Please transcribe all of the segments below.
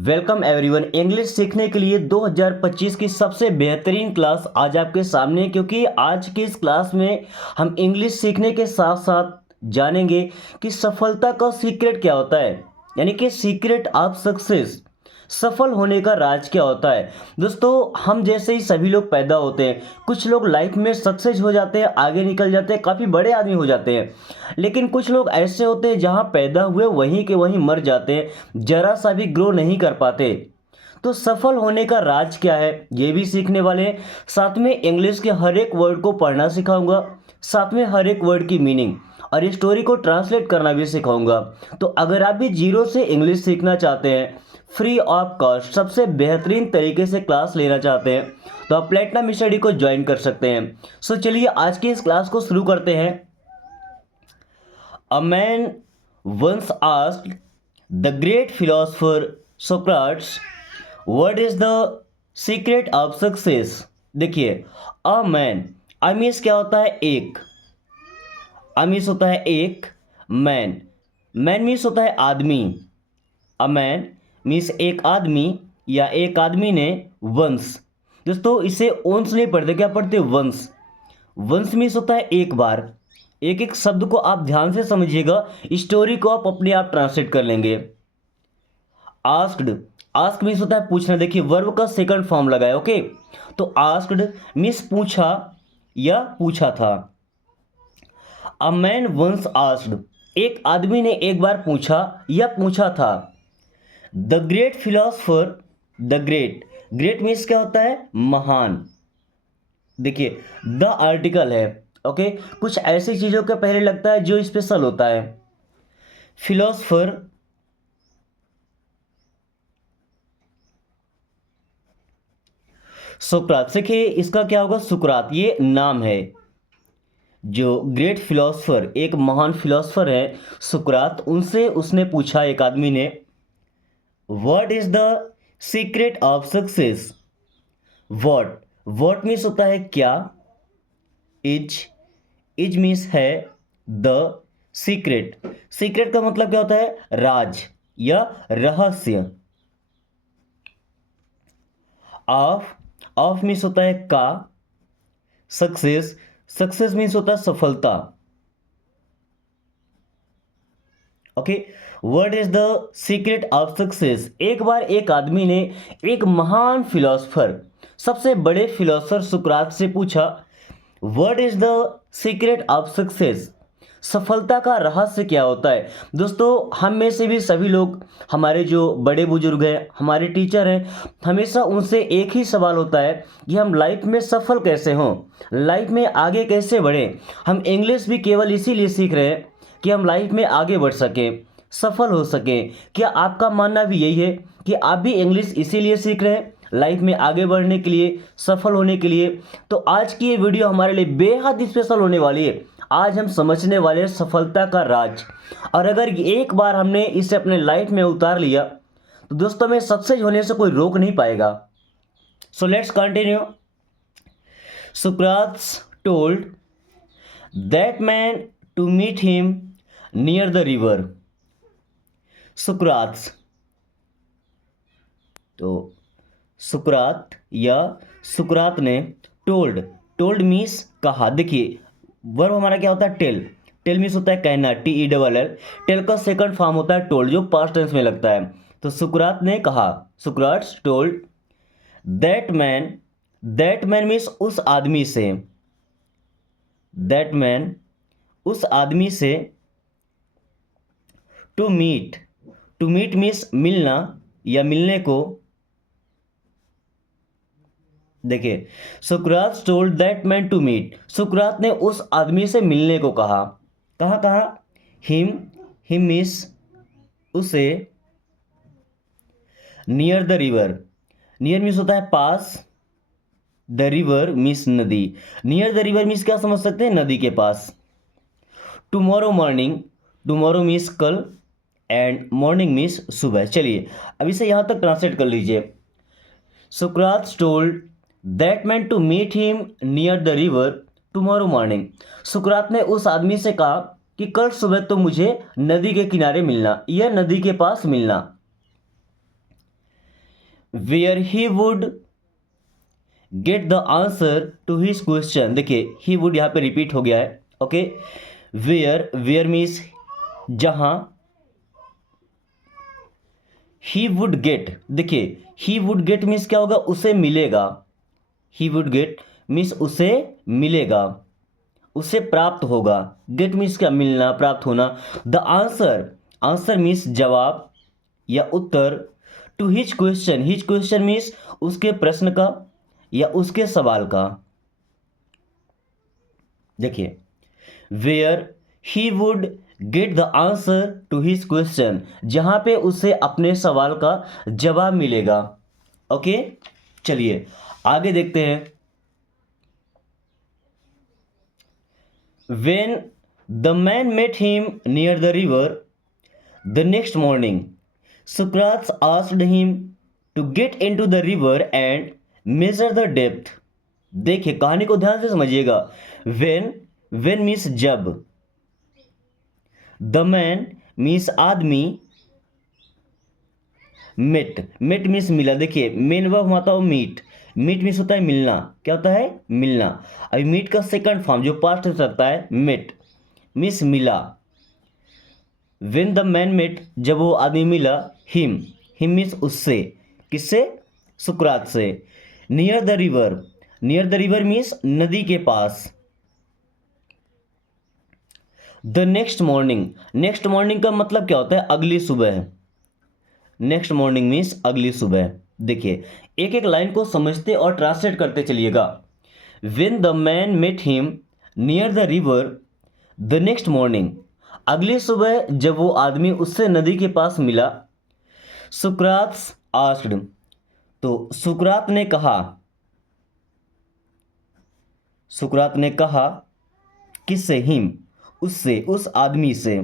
Welcome everyone. English सीखने के लिए 2025 की सबसे बेहतरीन क्लास आज आपके सामने है, क्योंकि आज की इस क्लास में हम इंग्लिश सीखने के साथ साथ जानेंगे कि सफलता का सीक्रेट क्या होता है, यानी कि सीक्रेट ऑफ सक्सेस, सफल होने का राज क्या होता है। दोस्तों, हम जैसे ही सभी लोग पैदा होते हैं, कुछ लोग लाइफ में सक्सेस हो जाते हैं, आगे निकल जाते हैं, काफ़ी बड़े आदमी हो जाते हैं। लेकिन कुछ लोग ऐसे होते हैं जहाँ पैदा हुए वहीं के वहीं मर जाते हैं, जरा सा भी ग्रो नहीं कर पाते। तो सफल होने का राज क्या है ये भी सीखने वाले हैं। साथ में इंग्लिश के हर एक वर्ड को पढ़ना सिखाऊंगा, साथ में हर एक वर्ड की मीनिंग और स्टोरी को ट्रांसलेट करना भी सिखाऊंगा। तो अगर आप भी जीरो से इंग्लिश सीखना चाहते हैं, फ्री ऑफ कॉस्ट सबसे बेहतरीन तरीके से क्लास लेना चाहते हैं, तो आप प्लेटिनम स्टडी को ज्वाइन कर सकते हैं। सो चलिए आज की इस क्लास को शुरू करते हैं। A man once asked the great philosopher Socrates, what is the secret of success? देखिए, a man, I मीन्स क्या होता है? एक। a मीन्स होता है एक। man, man मीन्स होता है आदमी। a man मीन्स एक आदमी या एक आदमी ने। वंस, दोस्तों इसे ओन्स नहीं पढ़ते, क्या पढ़ते? वंस। वंस मीन्स होता है एक बार। एक एक शब्द को आप ध्यान से समझिएगा, स्टोरी को आप अपने आप ट्रांसलेट कर लेंगे। आस्क्ड, आस्क मीन्स होता है पूछना। देखिए, वर्ब का सेकंड फॉर्म लगा है, ओके। तो आस्क्ड मीन्स पूछा या पूछा था। अ मैन वंस आस्क्ड, एक आदमी ने एक बार पूछा या पूछा था। The great philosopher, the great, great means क्या होता है? महान। देखिए, द आर्टिकल है, ओके। कुछ ऐसी चीज़ों के पहले लगता है जो स्पेशल होता है। फिलोसफर, सुकरात। देखिए, इसका क्या होगा? सुकरात ये नाम है। जो ग्रेट फिलोसफर, एक महान फिलोसफर है सुकरात, उनसे उसने पूछा, एक आदमी ने, what is the secret of success. What, what means होता है क्या। इज, इज मीन्स है। द सीक्रेट, सीक्रेट का मतलब क्या होता है? राज या रहस्य। ऑफ, ऑफ मीन्स होता है का। सक्सेस, सक्सेस मीन्स होता है सफलता, okay. What is the secret of success. एक बार एक आदमी ने एक महान फिलोसफर, सबसे बड़े फिलोसफर सुकरात से पूछा, what is the secret of success, सफलता का रहस्य क्या होता है। दोस्तों, हम में से भी सभी लोग, हमारे जो बड़े बुजुर्ग हैं, हमारे टीचर हैं, हमेशा उनसे एक ही सवाल होता है कि हम लाइफ में सफल कैसे हों, लाइफ में आगे कैसे बढ़ें। हम इंग्लिश भी केवल इसीलिए सीख रहे हैं कि हम लाइफ में आगे बढ़ सकें, सफल हो सकें। क्या आपका मानना भी यही है कि आप भी इंग्लिश इसीलिए सीख रहे हैं, लाइफ में आगे बढ़ने के लिए, सफल होने के लिए? तो आज की ये वीडियो हमारे लिए बेहद स्पेशल होने वाली है। आज हम समझने वाले हैं सफलता का राज, और अगर एक बार हमने इसे अपने लाइफ में उतार लिया तो दोस्तों में सक्सेस होने से कोई रोक नहीं पाएगा। So let's continue. Socrates told that man to meet him near the river. Socrates, तो सुकरात या सुकरात ने टोल्ड, टोल्ड मीन्स कहा। देखिए, वर्ब हमारा क्या होता है? टेल। टेल मीन्स होता है कहना, T E double L. Tell का सेकंड फॉर्म होता है टोल्ड, जो पास्ट टेंस में लगता है। तो सुकरात ने कहा, Socrates told that man, that man means उस आदमी से, दैट मैन उस आदमी से, to meet, to meet means मिलना या मिलने को। देखिए, सुकरात told that man to meet, सुकरात ने उस आदमी से मिलने को कहा। कहाँ कहाँ? हिम, हिम मीन्स उसे। Near the river, near means होता है पास। द रिवर मीन्स नदी। नियर द रिवर मीन्स क्या समझ सकते हैं? नदी के पास। टुमारो मॉर्निंग, टुमारो मीन्स कल, एंड मॉर्निंग मीन्स सुबह। चलिए अब इसे यहाँ तक ट्रांसलेट कर लीजिए। सुकरात told that man to meet him near the river tomorrow morning. सुकरात ने उस आदमी से कहा कि कल सुबह तो मुझे नदी के किनारे मिलना या नदी के पास मिलना। Where he would get the answer to his question. देखिए ही वुड यहाँ पे रिपीट हो गया है। ओके, वेयर, वेयर मीन्स जहां, ही वुड गेट, देखिए ही वुड गेट मीन्स क्या होगा, उसे मिलेगा। ही वुड गेट मीन्स उसे मिलेगा, उसे प्राप्त होगा। गेट मीन्स क्या, मिलना, प्राप्त होना। द आंसर, आंसर मीन्स जवाब या उत्तर। To his question, his question means उसके प्रश्न का या उसके सवाल का। देखिए where he would get the answer to his question, जहां पे उसे अपने सवाल का जवाब मिलेगा। ओके, चलिए आगे देखते हैं। When the man met him near the river the next morning, Socrates asked him to get into the river and measure the depth. देखिए कहानी को ध्यान से समझिएगा। when मीन्स जब, the man मीन्स आदमी, मेट मीन्स मिला। देखिए मेन वर्ब होता है मीट, मीट मीन्स होता है मिलना। क्या होता है, मिलना। अभी मीट का सेकंड फॉर्म जो पास्ट हो सकता है, मेट मीन्स मिला। वेन द मैन मेट, जब वो आदमी मिला, हिम, हिम मीन्स उससे, किससे, सुकरात से। Near the river, near the river means नदी के पास। The next morning, next morning का मतलब क्या होता है, अगली सुबह। नेक्स्ट मॉर्निंग मीन्स अगली सुबह। देखिए एक एक लाइन को समझते और ट्रांसलेट करते चलिएगा। When the man met him near the river the next morning, अगली सुबह जब वो आदमी उससे नदी के पास मिला। सुकरात्स आस्क्ड, तो सुकरात ने कहा, सुकरात ने कहा किससे, हिम, उससे, उस आदमी से।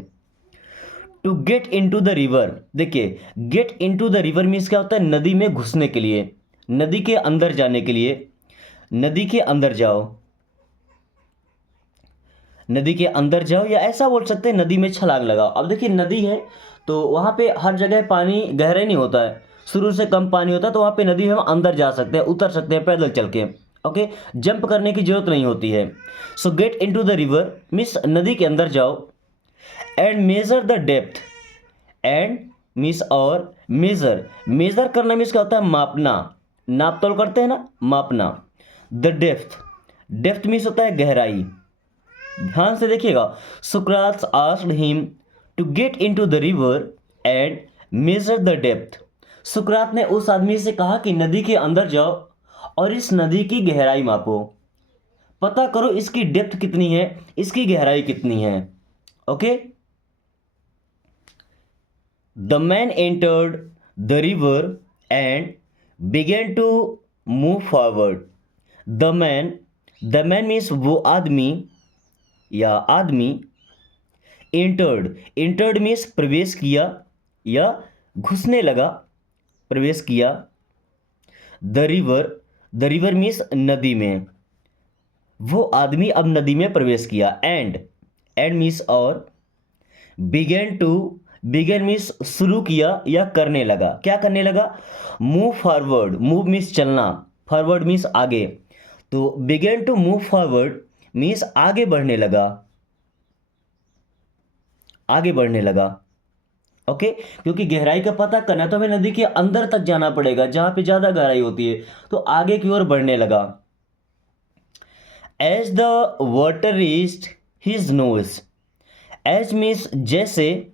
To get in to the river, देखिए get in to the river means क्या होता है, नदी में घुसने के लिए, नदी के अंदर जाने के लिए। नदी के अंदर जाओ, नदी के अंदर जाओ, या ऐसा बोल सकते हैं नदी में छलांग लगाओ। अब देखिए नदी है तो वहाँ पे हर जगह पानी गहरा नहीं होता है, शुरू से कम पानी होता है, तो वहाँ पे नदी में हम अंदर जा सकते हैं, उतर सकते हैं पैदल चल के। ओके, जंप करने की जरूरत नहीं होती है। So get in to the river means नदी के अंदर जाओ। And measure the depth, and means और, मेजर, मेजर करना मीन्स क्या होता है, मापना, नाप तोल करते हैं ना, मापना। द डेप्थ, डेप्थ मीन्स होता है गहराई। ध्यान से देखिएगा। सुकरात asked him to get into the river and measure the depth. सुकरात ने उस आदमी से कहा कि नदी के अंदर जाओ और इस नदी की गहराई मापो, पता करो इसकी डेप्थ कितनी है, इसकी गहराई कितनी है। Okay, the man entered the river and began to move forward. The man means वो आदमी या आदमी। एंटर्ड, एंटर्ड मीन्स प्रवेश किया या घुसने लगा, प्रवेश किया। द रिवर मीन्स नदी में, वो आदमी अब नदी में प्रवेश किया। एंड मीन्स और। बिगेन मीन्स शुरू किया या करने लगा। क्या करने लगा, मूव फॉरवर्ड, मूव मीन्स चलना, फॉरवर्ड मीन्स आगे। तो began to move forward means आगे बढ़ने लगा, आगे बढ़ने लगा। ओके, क्योंकि गहराई का पता करना तो हमें नदी के अंदर तक जाना पड़ेगा, जहां पे ज्यादा गहराई होती है, तो आगे की ओर बढ़ने लगा। As the water reached his nose, as means जैसे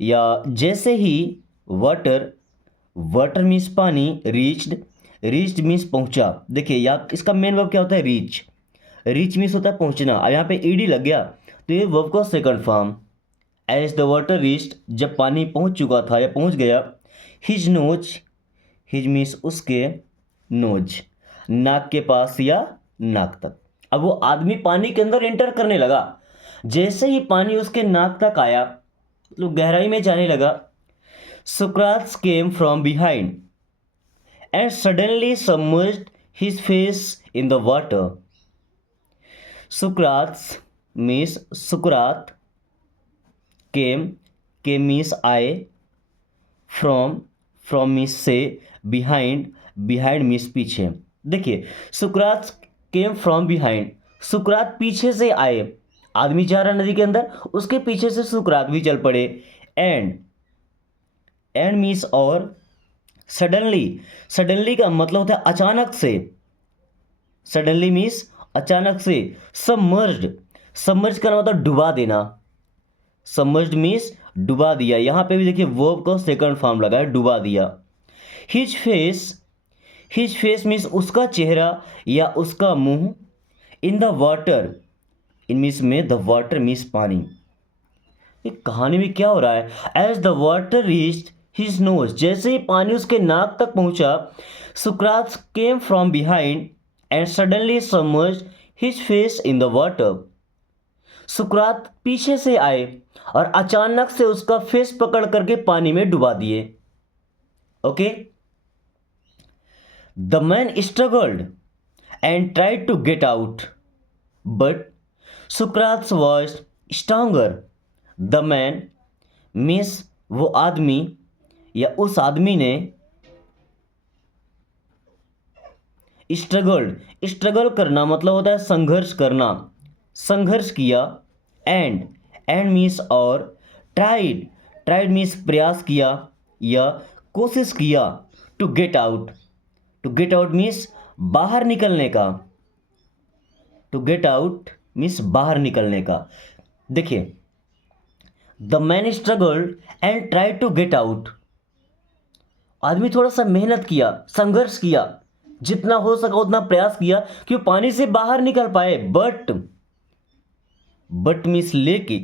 या जैसे ही, वाटर, वाटर मीन्स पानी, रीच्ड मीन्स पहुंचा। देखिए या इसका मेन वर्ब क्या होता है, रीच, रीच मीन्स होता है पहुंचना। अब यहाँ पे ईडी लग गया तो ये वर्ब का second form. As the water reached, जब पानी पहुंच चुका था या पहुंच गया। हिज नोज, हिज मीन्स उसके, नोज नाक के पास या नाक तक। अब वो आदमी पानी के अंदर एंटर करने लगा, जैसे ही पानी उसके नाक तक आया, मतलब गहराई में जाने लगा। Socrates came from behind and suddenly submerged his face in the water. Socrates means सुकरात, केम मीन्स आए, फ्रॉम फ्रॉम मीन्स से, बिहाइंड, बिहाइंड मीन्स पीछे। देखिए सुकरात केम फ्रॉम बिहाइंड, सुकरात पीछे से आए, आदमी जा रहा नदी के अंदर, उसके पीछे से सुकरात भी चल पड़े। एंड, एंड मीन्स और, सडनली, सडनली का मतलब होता है अचानक से, सडनली मीन्स अचानक से। सबमर्ज्ड, सबमर्ज का मतलब डुबा देना, सबमर्ज्ड मीन्स डुबा दिया। यहां पे भी देखिए वर्ब का सेकंड फॉर्म लगा है, डुबा दिया। His face, his face means उसका चेहरा या उसका मुंह, in the water, in means में, द वाटर मीन्स पानी। ये कहानी में क्या हो रहा है? As the water reached his nose, जैसे ही पानी उसके नाक तक पहुंचा, सुकरात came from behind and suddenly submerged his face in the water. सुकरात पीछे से आए और अचानक से उसका फेस पकड़ करके पानी में डुबा दिए। Okay, the man struggled and tried to get out but सुकरात was stronger. The man means वो आदमी या उस आदमी ने, स्ट्रगल्ड, स्ट्रगल करना मतलब होता है संघर्ष करना, संघर्ष किया। एंड, एंड मीन्स और, ट्राइड, ट्राइड मीन्स प्रयास किया या कोशिश किया। To get out, to get out means बाहर निकलने का, टू गेट आउट मीन्स बाहर निकलने का। देखिए the man struggled and tried to get out, आदमी थोड़ा सा मेहनत किया, संघर्ष किया, जितना हो सका उतना प्रयास किया कि वो पानी से बाहर निकल पाए। बट मीन्स लेके,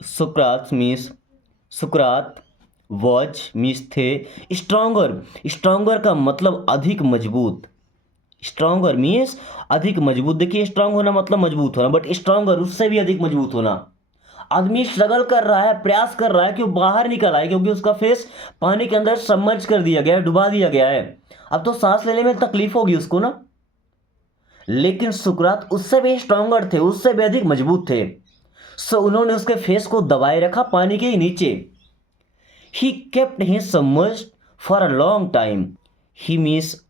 सुकरात मीन्स, सुकरात, वॉज मीन्स थे, स्ट्रॉन्गर, स्ट्रॉन्गर का मतलब अधिक मजबूत, स्ट्रॉन्गर मीन्स अधिक मजबूत। देखिए स्ट्रांग होना मतलब मजबूत होना, बट स्ट्रॉन्गर उससे भी अधिक मजबूत होना। आदमी स्ट्रगल कर रहा है, प्रयास कर रहा है कि वो बाहर निकल आए, क्योंकि उसका फेस पानी के अंदर सबमर्ज कर दिया गया है, डुबा दिया गया है। अब तो सांस लेने में तकलीफ होगी उसको ना, लेकिन सुकरात उससे भी स्ट्रॉन्गर थे, उससे भी अधिक मजबूत थे। सो उन्होंने उसके फेस को दबाए रखा पानी के नीचे। ही kept him submerged for a long time, he means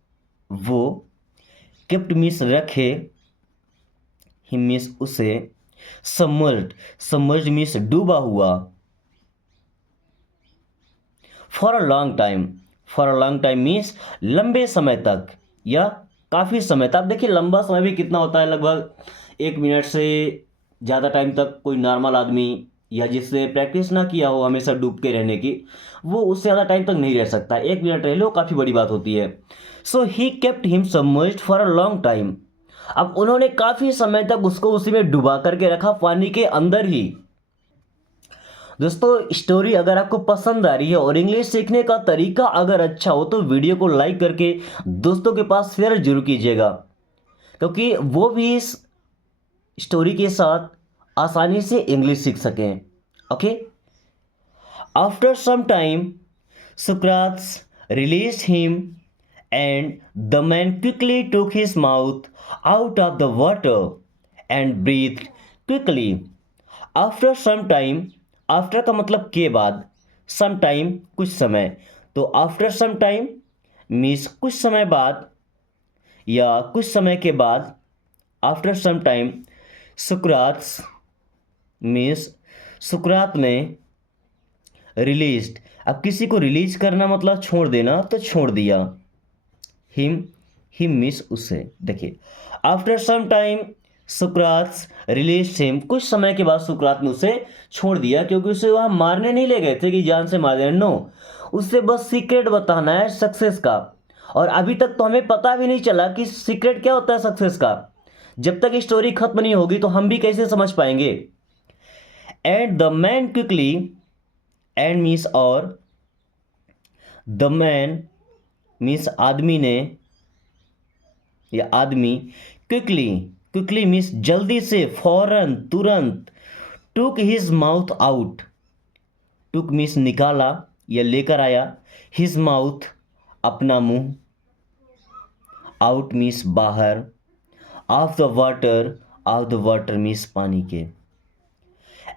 वो, केप्ट मीन्स रखे, ही मीन्स उसे, सबमर्ज्ड, सबमर्ज्ड मीन्स डूबा हुआ। For a long time, for a long time means लंबे समय तक या काफ़ी समय तक। आप देखिए लंबा समय भी कितना होता है, लगभग 1 मिनट से ज़्यादा टाइम तक कोई नॉर्मल आदमी या जिससे प्रैक्टिस ना किया हो हमेशा डूब के रहने की, वो उससे ज़्यादा टाइम तक नहीं रह सकता। 1 मिनट रह लो काफ़ी बड़ी बात होती है। So he kept him submerged for a long time, अब उन्होंने काफ़ी समय तक उसको उसी में डुबा करके रखा, पानी के अंदर ही। दोस्तों स्टोरी अगर आपको पसंद आ रही है और इंग्लिश सीखने का तरीका अगर अच्छा हो तो वीडियो को लाइक करके दोस्तों के पास शेयर जरूर कीजिएगा, क्योंकि वो भी इस स्टोरी के साथ आसानी से इंग्लिश सीख सकें। Okay, after some time Socrates released him, and the man quickly took his mouth out of the water and breathed quickly. After some time, after का मतलब के बाद, some time कुछ समय, तो after some time means कुछ समय बाद या कुछ समय के बाद। after some time Socrates means सुकरात ने रिलीज्ड, अब किसी को रिलीज करना मतलब छोड़ देना, तो छोड़ दिया। हिम मीन्स उसे। देखिए आफ्टर सम टाइम सुकरात रिलीज हिम, कुछ समय के बाद सुकरात ने उसे छोड़ दिया, क्योंकि उसे वहां मारने नहीं ले गए थे कि जान से मार देना, नो, उससे बस सीक्रेट बताना है सक्सेस का। और अभी तक तो हमें पता भी नहीं चला कि सीक्रेट क्या होता है सक्सेस का। जब तक स्टोरी खत्म नहीं होगी तो हम भी कैसे समझ पाएंगे। And the man quickly, and means और, द मैन मीन्स आदमी ने या आदमी, क्विकली, क्विकली मीन्स जल्दी से, फौरन, तुरंत। टुक हिज माउथ आउट, टुक मीन्स निकाला या लेकर आया, हिज माउथ अपना मुंह, आउट मीन्स बाहर, ऑफ द वाटर मीन्स पानी के।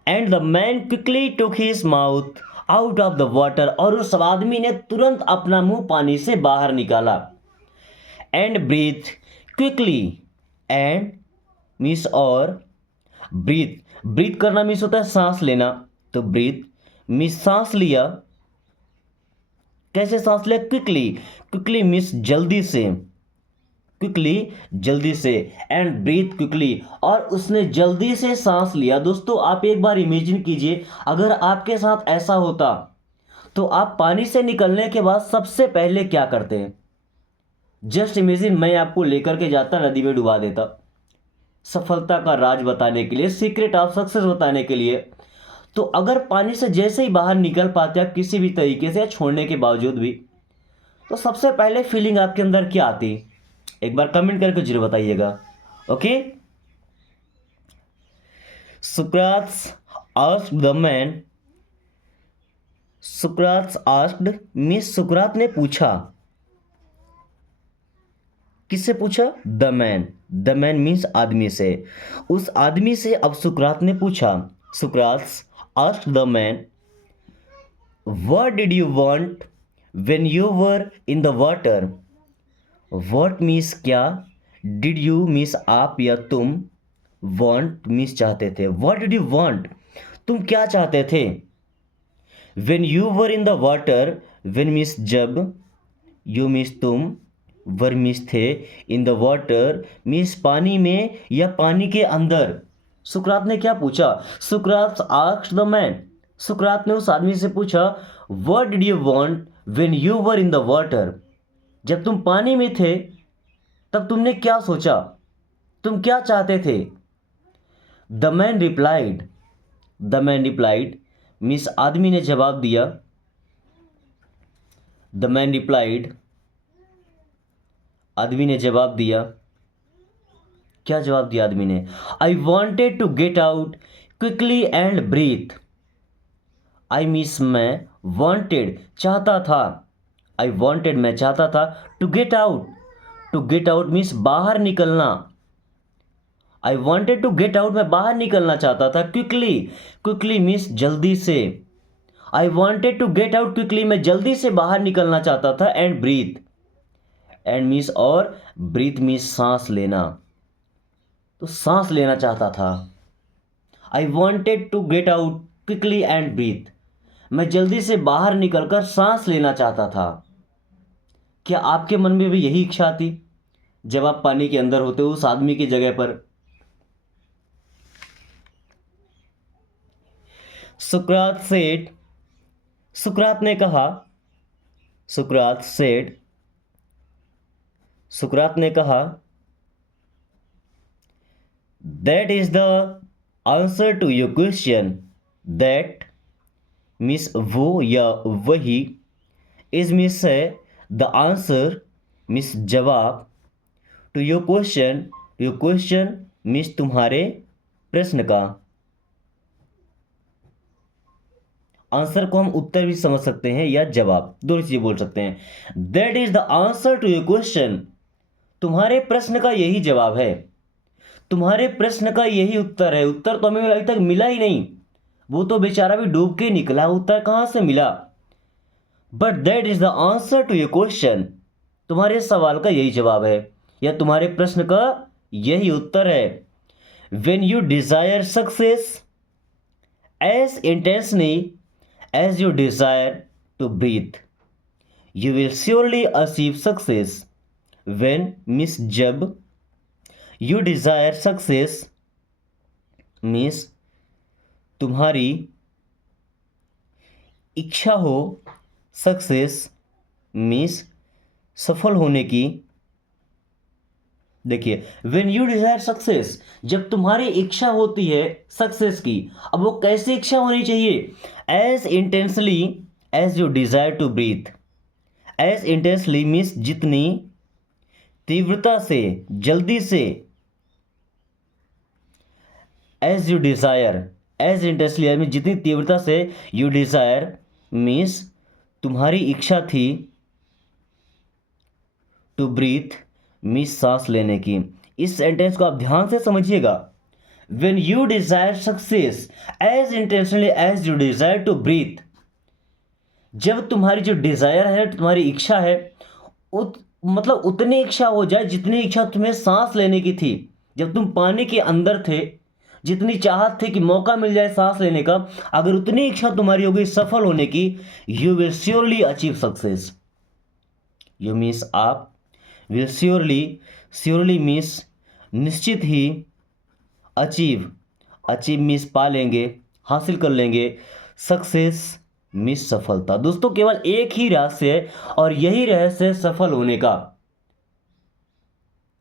And the man quickly took his mouth out of the water, और उस आदमी ने तुरंत अपना मुंह पानी से बाहर निकाला। And breathe quickly, and means और, ब्रीथ ब्रीथ करना मीन्स होता है सांस लेना, तो ब्रीथ मीन्स सांस लिया। कैसे सांस लिया? क्विकली, क्विकली मीन्स जल्दी से, क्विकली जल्दी से, एंड ब्रीथ क्विकली, और उसने जल्दी से सांस लिया। दोस्तों आप एक बार इमेजिन कीजिए, अगर आपके साथ ऐसा होता तो आप पानी से निकलने के बाद सबसे पहले क्या करते हैं? जस्ट इमेजिन, मैं आपको लेकर के जाता, नदी में डुबा देता, सफलता का राज बताने के लिए, सीक्रेट ऑफ सक्सेस बताने के लिए। तो अगर पानी से जैसे ही बाहर निकल पाते आप किसी भी तरीके से, छोड़ने के बावजूद भी, तो सबसे पहले फीलिंग आपके अंदर क्या आती? एक बार कमेंट करके जरूर बताइएगा। Okay, Socrates asked the man, Socrates asked means सुकरात ने पूछा। किससे पूछा? The man, the man means आदमी से। उस आदमी से अब सुकरात ने पूछा, Socrates asked the man, what did you want when you were in the water? What means क्या, डिड यू मीन्स आप या तुम, वांट मीन्स चाहते थे। व्हाट डिड यू वांट, तुम क्या चाहते थे? When you were in the water, when means जब, यू मीन्स तुम, वर मीन्स थे, इन द वाटर मीन्स पानी में या पानी के अंदर। सुकरात ने क्या पूछा? सुकरात आस्क्ड द मैन, सुकरात ने उस आदमी से पूछा, what did you want when you were in the water? जब तुम पानी में थे तब तुमने क्या सोचा, तुम क्या चाहते थे? The man replied, the man replied means आदमी ने जवाब दिया। द मैन रिप्लाइड, आदमी ने जवाब दिया। क्या जवाब दिया आदमी ने? I wanted to get out quickly and breathe. I means मैं, वॉन्टेड चाहता था, आई वॉन्टेड मैं चाहता था, to get out, to get out means बाहर निकलना। I wanted to get out, मैं बाहर निकलना चाहता था। क्विकली, क्विकली मीन्स जल्दी से। I wanted to get out quickly, मैं जल्दी से बाहर निकलना चाहता था। एंड ब्रीथ, एंड मीन्स और, ब्रीथ मीन्स सांस लेना, तो सांस लेना चाहता था। I wanted to get out quickly and breathe, मैं जल्दी से बाहर निकलकर सांस लेना चाहता था। क्या आपके मन में भी यही इच्छा थी जब आप पानी के अंदर होते हो उस आदमी की जगह पर? सुकरात सेड, सुकरात ने कहा, सुकरात सेड, सुकरात ने कहा, that is the answer to your question. That means वो या वही, इज मीन्स है, द आंसर मीन्स जवाब, to your question, your question means तुम्हारे प्रश्न का। आंसर को हम उत्तर भी समझ सकते हैं या जवाब, दोनों चीजें बोल सकते हैं। That is the answer to your question, तुम्हारे प्रश्न का यही जवाब है, तुम्हारे प्रश्न का यही उत्तर है। उत्तर तो हमें अभी तक मिला ही नहीं, वो तो बेचारा भी डूब के निकला, उत्तर कहां से मिला? But that is the answer to your question, तुम्हारे सवाल का यही जवाब है या तुम्हारे प्रश्न का यही उत्तर है। When you desire success as intensely as you desire to breathe, you will surely achieve success. When means जब, यू डिजायर सक्सेस मीन्स तुम्हारी इच्छा हो, सक्सेस मीन्स सफल होने की। देखिए, व्हेन यू डिजायर सक्सेस, जब तुम्हारी इच्छा होती है सक्सेस की, अब वो कैसी इच्छा होनी चाहिए? As intensely as you desire to breathe, as intensely means जितनी तीव्रता से, जल्दी से, as you desire, as intensely means जितनी तीव्रता से, यू डिजायर मीन्स तुम्हारी इच्छा थी, टू ब्रीथ मीन्स सांस लेने की। इस सेंटेंस को आप ध्यान से समझिएगा। When you desire success as intentionally as you desire to breathe, जब तुम्हारी जो डिज़ायर है, तुम्हारी इच्छा है, मतलब उतनी इच्छा हो जाए जितनी इच्छा तुम्हें सांस लेने की थी। जब तुम पानी के अंदर थे, जितनी चाहत थी कि मौका मिल जाए सांस लेने का, अगर उतनी इच्छा तुम्हारी हो गई सफल होने की, you will surely achieve success. You means आप विल श्योरली, श्योरली मीन्स निश्चित ही, अचीव, अचीव मीन्स पा लेंगे, हासिल कर लेंगे, सक्सेस मीन्स सफलता। दोस्तों केवल एक ही रहस्य है और यही रहस्य है सफल होने का।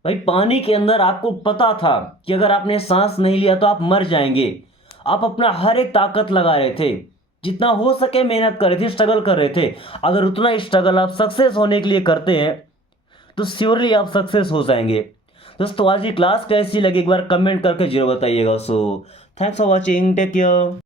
भाई पानी के अंदर आपको पता था कि अगर आपने सांस नहीं लिया तो आप मर जाएंगे। आप अपना हर एक ताकत लगा रहे थे, जितना हो सके मेहनत कर रहे थे, स्ट्रगल कर रहे थे। अगर उतना स्ट्रगल आप सक्सेस होने के लिए करते हैं तो श्योरली आप सक्सेस हो जाएंगे। दोस्तों आज की क्लास कैसी लगी एक बार कमेंट करके जरूर बताइएगा। So thanks for watching, take care.